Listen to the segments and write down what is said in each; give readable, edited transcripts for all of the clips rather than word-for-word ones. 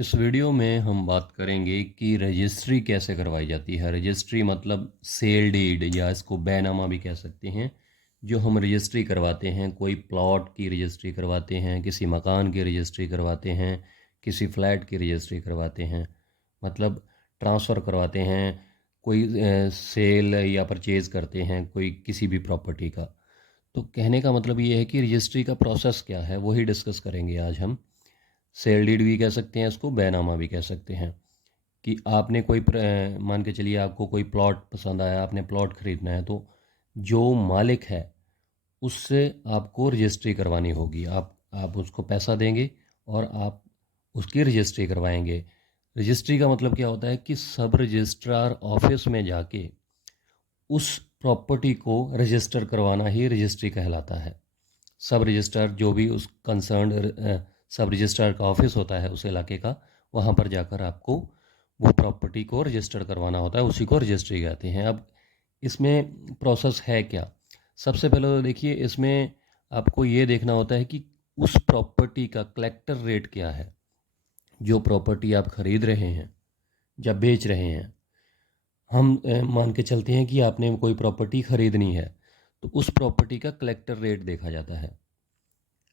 इस वीडियो में हम बात करेंगे कि रजिस्ट्री कैसे करवाई जाती है। रजिस्ट्री मतलब सेल डीड या इसको बैनामा भी कह सकते हैं। जो हम रजिस्ट्री करवाते हैं, कोई प्लॉट की रजिस्ट्री करवाते हैं, किसी मकान की रजिस्ट्री करवाते हैं, किसी फ्लैट की रजिस्ट्री करवाते हैं, मतलब ट्रांसफ़र करवाते हैं, कोई सेल या परचेज़ करते हैं कोई किसी भी प्रॉपर्टी का। तो कहने का मतलब ये है कि रजिस्ट्री का प्रोसेस क्या है, वही डिस्कस करेंगे आज हम। सेल डीड भी कह सकते हैं इसको, बैनामा भी कह सकते हैं। कि आपने कोई मान के चलिए आपको कोई प्लॉट पसंद आया, आपने प्लॉट ख़रीदना है, तो जो मालिक है उससे आपको रजिस्ट्री करवानी होगी। आप उसको पैसा देंगे और आप उसकी रजिस्ट्री करवाएंगे। रजिस्ट्री का मतलब क्या होता है कि सब रजिस्ट्रार ऑफिस में जाके उस प्रॉपर्टी को रजिस्टर करवाना ही रजिस्ट्री कहलाता है। सब रजिस्ट्रार जो भी उस कंसर्न सब रजिस्ट्रार का ऑफिस होता है उस इलाके का, वहाँ पर जाकर आपको वो प्रॉपर्टी को रजिस्टर करवाना होता है, उसी को रजिस्ट्री कहते हैं। अब इसमें प्रोसेस है क्या? सबसे पहले तो देखिए, इसमें आपको ये देखना होता है कि उस प्रॉपर्टी का कलेक्टर रेट क्या है। जो प्रॉपर्टी आप खरीद रहे हैं या बेच रहे हैं, हम मान के चलते हैं कि आपने कोई प्रॉपर्टी खरीदनी है, तो उस प्रॉपर्टी का कलेक्टर रेट देखा जाता है।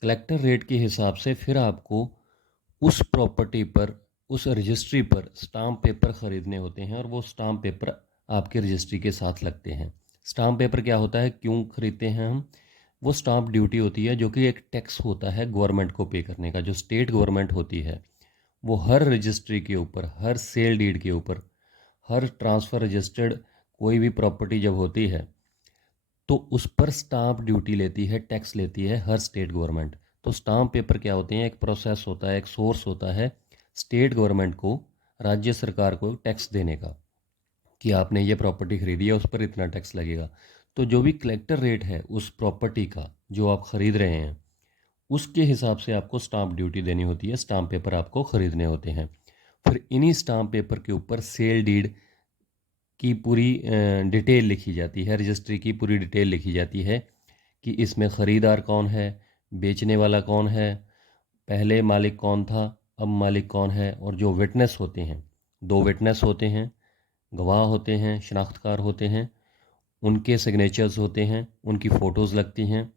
कलेक्टर रेट के हिसाब से फिर आपको उस प्रॉपर्टी पर, उस रजिस्ट्री पर स्टाम्प पेपर ख़रीदने होते हैं, और वो स्टाम्प पेपर आपके रजिस्ट्री के साथ लगते हैं। स्टाम्प पेपर क्या होता है, क्यों ख़रीदते हैं हम? वो स्टाम्प ड्यूटी होती है, जो कि एक टैक्स होता है गवर्नमेंट को पे करने का। जो स्टेट गवर्नमेंट होती है वो हर रजिस्ट्री के ऊपर, हर सेल डीड के ऊपर, हर ट्रांसफ़र रजिस्टर्ड कोई भी प्रॉपर्टी जब होती है तो उस पर स्टाम्प ड्यूटी लेती है, टैक्स लेती है हर स्टेट गवर्नमेंट। तो स्टाम्प पेपर क्या होते हैं, एक प्रोसेस होता है, एक सोर्स होता है स्टेट गवर्नमेंट को, राज्य सरकार को टैक्स देने का, कि आपने ये प्रॉपर्टी खरीदी है, उस पर इतना टैक्स लगेगा। तो जो भी कलेक्टर रेट है उस प्रॉपर्टी का जो आप ख़रीद रहे हैं, उसके हिसाब से आपको स्टाम्प ड्यूटी देनी होती है। स्टाम्प पेपर आपको ख़रीदने होते हैं। फिर इन्हीं स्टाम्प पेपर के ऊपर सेल डीड की पूरी डिटेल लिखी जाती है, रजिस्ट्री की पूरी डिटेल लिखी जाती है कि इसमें ख़रीदार कौन है, बेचने वाला कौन है, पहले मालिक कौन था, अब मालिक कौन है, और जो विटनेस होते हैं, दो विटनेस होते हैं, गवाह होते हैं, शनाख्तकार होते हैं, उनके सिग्नेचर्स होते हैं, उनकी फ़ोटोज़ लगती हैं।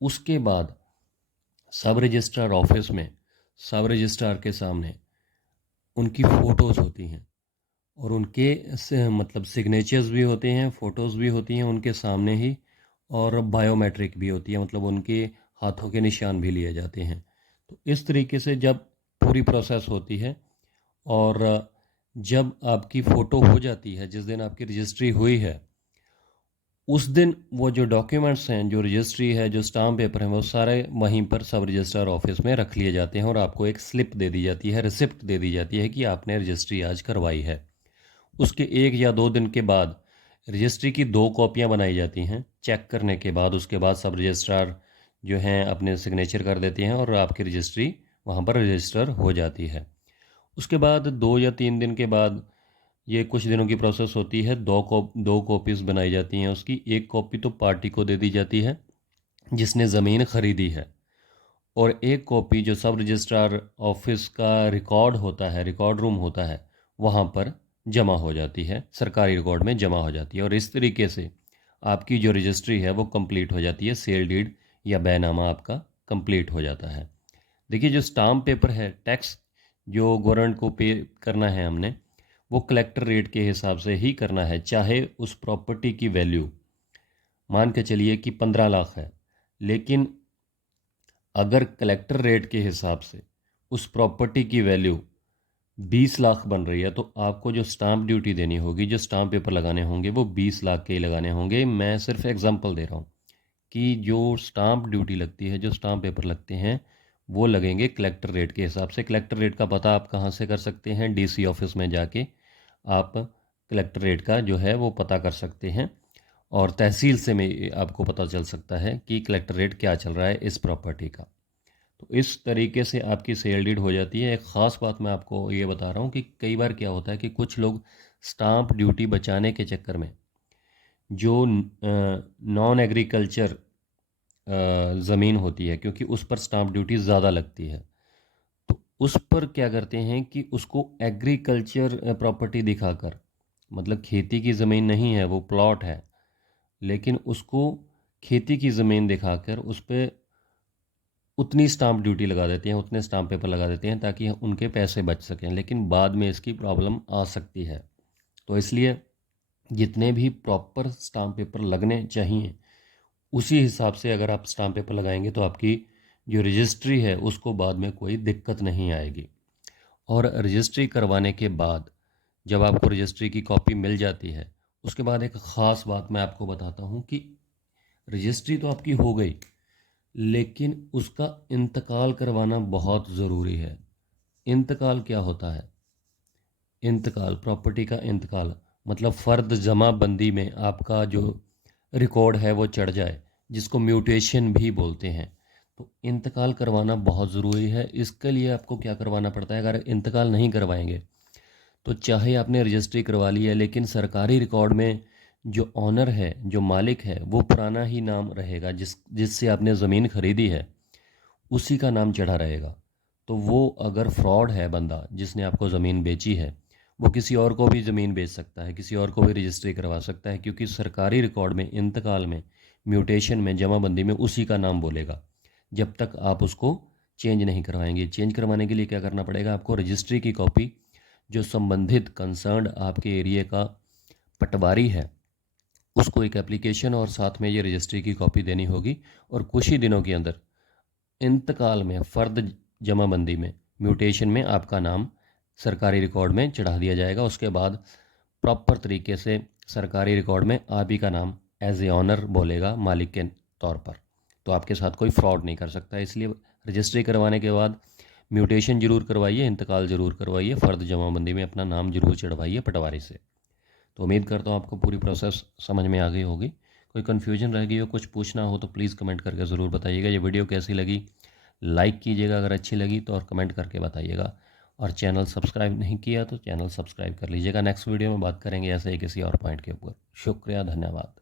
उसके बाद सब रजिस्ट्रार ऑफिस में, सब रजिस्ट्रार के सामने उनकी फ़ोटोज़ होती हैं, और उनके से मतलब सिग्नेचर्स भी होते हैं, फ़ोटोज़ भी होती हैं उनके सामने ही, और बायोमेट्रिक भी होती है, मतलब उनके हाथों के निशान भी लिए जाते हैं। तो इस तरीके से जब पूरी प्रोसेस होती है, और जब आपकी फ़ोटो हो जाती है, जिस दिन आपकी रजिस्ट्री हुई है, उस दिन वो जो डॉक्यूमेंट्स हैं, जो रजिस्ट्री है, जो स्टाम्प पेपर हैं, वो सारे वहीं पर सब रजिस्ट्रार ऑफिस में रख लिए जाते हैं, और आपको एक स्लिप दे दी जाती है, रिसिप्ट दे दी जाती है कि आपने रजिस्ट्री आज करवाई है। उसके 1 या 2 दिन के बाद रजिस्ट्री की 2 कॉपियां बनाई जाती हैं। चेक करने के बाद उसके बाद सब रजिस्ट्रार जो हैं अपने सिग्नेचर कर देते हैं, और आपकी रजिस्ट्री वहाँ पर रजिस्टर हो जाती है। उसके बाद 2 या 3 दिन के बाद, ये कुछ दिनों की प्रोसेस होती है, दो कॉपीज़ बनाई जाती हैं उसकी। एक कॉपी तो पार्टी को दे दी जाती है जिसने ज़मीन ख़रीदी है, और एक कॉपी जो सब रजिस्ट्रार ऑफिस का रिकॉर्ड होता है, रिकॉर्ड रूम होता है, वहाँ पर जमा हो जाती है, सरकारी रिकॉर्ड में जमा हो जाती है। और इस तरीके से आपकी जो रजिस्ट्री है वो कंप्लीट हो जाती है, सेल डीड या बैनामा आपका कंप्लीट हो जाता है। देखिए, जो स्टाम्प पेपर है, टैक्स जो गवर्नमेंट को पे करना है हमने, वो कलेक्टर रेट के हिसाब से ही करना है। चाहे उस प्रॉपर्टी की वैल्यू मान के चलिए कि 15 लाख है, लेकिन अगर कलेक्टर रेट के हिसाब से उस प्रॉपर्टी की वैल्यू 20 लाख बन रही है, तो आपको जो स्टाम्प ड्यूटी देनी होगी, जो स्टाम्प पेपर लगाने होंगे, वो 20 लाख के ही लगाने होंगे। मैं सिर्फ एग्जांपल दे रहा हूँ कि जो स्टाम्प ड्यूटी लगती है, जो स्टाम्प पेपर लगते हैं, वो लगेंगे कलेक्टर रेट के हिसाब से। कलेक्टर रेट का पता आप कहाँ से कर सकते हैं? डीसी ऑफिस में जाके आप कलेक्टर रेट का जो है वो पता कर सकते हैं, और तहसील से में आपको पता चल सकता है कि कलेक्टर रेट क्या चल रहा है इस प्रॉपर्टी का। तो इस तरीके से आपकी सेल डीड हो जाती है। एक ख़ास बात मैं आपको ये बता रहा हूँ कि कई बार क्या होता है कि कुछ लोग स्टाम्प ड्यूटी बचाने के चक्कर में जो नॉन एग्रीकल्चर ज़मीन होती है, क्योंकि उस पर स्टाम्प ड्यूटी ज़्यादा लगती है, तो उस पर क्या करते हैं कि उसको एग्रीकल्चर प्रॉपर्टी दिखाकर, मतलब खेती की ज़मीन नहीं है, वो प्लॉट है, लेकिन उसको खेती की ज़मीन दिखाकर उस पे उतनी स्टाम्प ड्यूटी लगा देते हैं, उतने स्टाम्प पेपर लगा देते हैं ताकि उनके पैसे बच सकें, लेकिन बाद में इसकी प्रॉब्लम आ सकती है। तो इसलिए जितने भी प्रॉपर स्टाम्प पेपर लगने चाहिए उसी हिसाब से अगर आप स्टाम्प पेपर लगाएंगे तो आपकी जो रजिस्ट्री है उसको बाद में कोई दिक्कत नहीं आएगी। और रजिस्ट्री करवाने के बाद जब आपको रजिस्ट्री की कॉपी मिल जाती है, उसके बाद एक ख़ास बात मैं आपको बताता हूँ कि रजिस्ट्री तो आपकी हो गई, लेकिन उसका इंतकाल करवाना बहुत ज़रूरी है। इंतकाल क्या होता है? इंतकाल, प्रॉपर्टी का इंतकाल मतलब फ़र्द जमाबंदी में आपका जो रिकॉर्ड है वो चढ़ जाए, जिसको म्यूटेशन भी बोलते हैं। तो इंतकाल करवाना बहुत ज़रूरी है। इसके लिए आपको क्या करवाना पड़ता है? अगर इंतकाल नहीं करवाएंगे तो चाहे आपने रजिस्ट्री करवा ली है, लेकिन सरकारी रिकॉर्ड में जो ऑनर है, जो मालिक है, वो पुराना ही नाम रहेगा, जिससे आपने ज़मीन खरीदी है उसी का नाम चढ़ा रहेगा। तो वो अगर फ्रॉड है बंदा जिसने आपको ज़मीन बेची है, वो किसी और को भी ज़मीन बेच सकता है, किसी और को भी रजिस्ट्री करवा सकता है, क्योंकि सरकारी रिकॉर्ड में, इंतकाल में, म्यूटेशन में, जमाबंदी में उसी का नाम बोलेगा जब तक आप उसको चेंज नहीं करवाएंगे। चेंज करवाने के लिए क्या करना पड़ेगा? आपको रजिस्ट्री की कॉपी, जो संबंधित कंसर्न्ड आपके एरिए का पटवारी है, उसको एक एप्लीकेशन और साथ में ये रजिस्ट्री की कॉपी देनी होगी। और कुछ ही दिनों के अंदर इंतकाल में, फ़र्द जमाबंदी में, म्यूटेशन में आपका नाम सरकारी रिकॉर्ड में चढ़ा दिया जाएगा। उसके बाद प्रॉपर तरीके से सरकारी रिकॉर्ड में आप ही का नाम एज ए ऑनर बोलेगा, मालिक के तौर पर। तो आपके साथ कोई फ्रॉड नहीं कर सकता। इसलिए रजिस्ट्री करवाने के बाद म्यूटेशन ज़रूर करवाइए, इंतकाल ज़रूर करवाइए, फ़र्द जमाबंदी में अपना नाम ज़रूर चढ़वाइए पटवारी से। तो उम्मीद करता हूँ आपको पूरी प्रोसेस समझ में आ गई होगी। कोई कन्फ्यूजन रह गई हो, कुछ पूछना हो तो प्लीज़ कमेंट करके ज़रूर बताइएगा। ये वीडियो कैसी लगी लाइक कीजिएगा, अगर अच्छी लगी तो, और कमेंट करके बताइएगा। और चैनल सब्सक्राइब नहीं किया तो चैनल सब्सक्राइब कर लीजिएगा। नेक्स्ट वीडियो में बात करेंगे ऐसे ही किसी और पॉइंट के ऊपर। शुक्रिया, धन्यवाद।